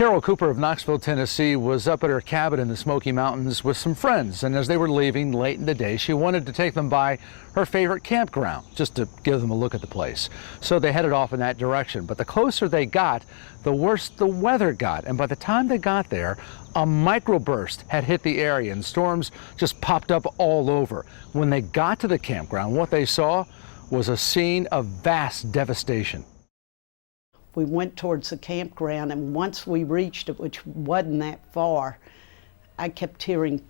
Carole Cooper of Knoxville, Tennessee was up at her cabin in the Smoky Mountains with some friends, and as they were leaving late in the day, she wanted to take them by her favorite campground just to give them a look at the place. So they headed off in that direction, but the closer they got, the worse the weather got, and by the time they got there, a microburst had hit the area and storms just popped up all over. When they got to the campground, what they saw was a scene of vast devastation. We went towards the campground, and once we reached it, which wasn't that far, I kept hearing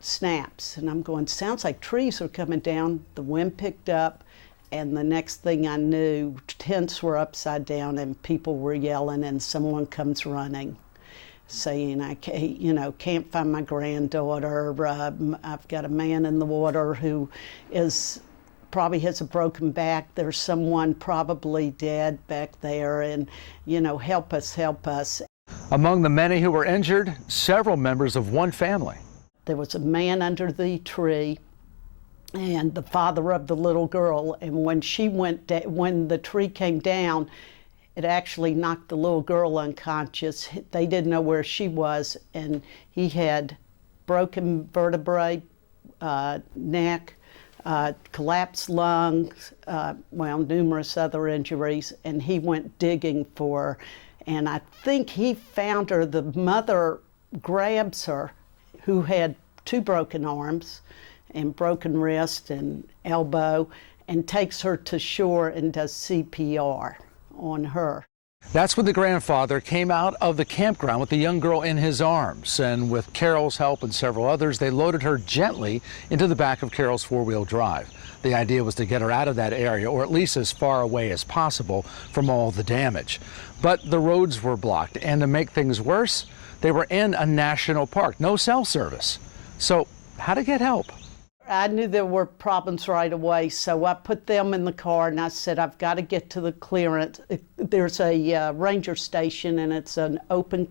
snaps, and I'm going, sounds like trees are coming down. The wind picked up, and the next thing I knew, tents were upside down and people were yelling, and someone comes running saying, I can't find my granddaughter. I've got a man in the water who probably has a broken back. There's someone probably dead back there, and, help us, help us. Among the many who were injured, several members of one family. There was a man under the tree and the father of the little girl, and when the tree came down, it actually knocked the little girl unconscious. They didn't know where she was, and he had broken vertebrae, neck, collapsed lungs, numerous other injuries, and he went digging for her. And I think he found her. The mother grabs her, who had 2 broken arms and broken wrist and elbow, and takes her to shore and does CPR on her. That's when the grandfather came out of the campground with the young girl in his arms, and with Carole's help and several others, they loaded her gently into the back of Carole's 4-wheel drive. The idea was to get her out of that area, or at least as far away as possible from all the damage. But the roads were blocked, and to make things worse, they were in a national park, no cell service. So how to get help? I knew there were problems right away, so I put them in the car and I said, I've got to get to the clearance. There's a ranger station and it's an open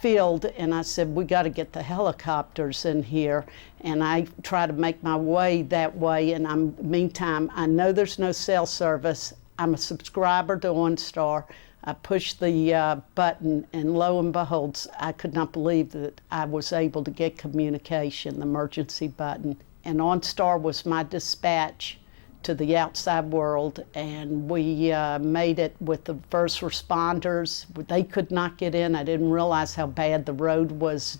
field, and I said, we got to get the helicopters in here. And I try to make my way that way, and meantime, I know there's no cell service. I'm a subscriber to OnStar. I pushed the button, and lo and behold, I could not believe that I was able to get communication, the emergency button. And OnStar was my dispatch to the outside world, and we made it with the first responders. They could not get in. I didn't realize how bad the road was,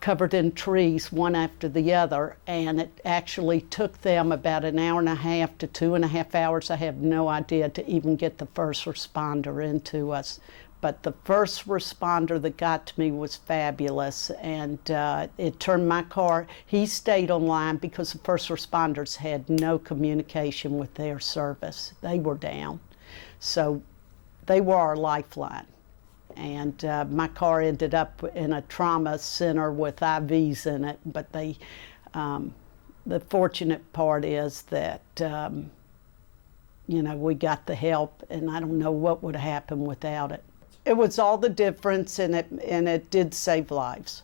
covered in trees, one after the other, and it actually took them about an hour and a half to 2.5 hours, I have no idea, to even get the first responder into us. But the first responder that got to me was fabulous, and it turned my car. He stayed online because the first responders had no communication with their service. They were down. So they were our lifeline. And my car ended up in a trauma center with IVs in it, but the fortunate part is that, we got the help, and I don't know what would have happened without it. It was all the difference, and it did save lives.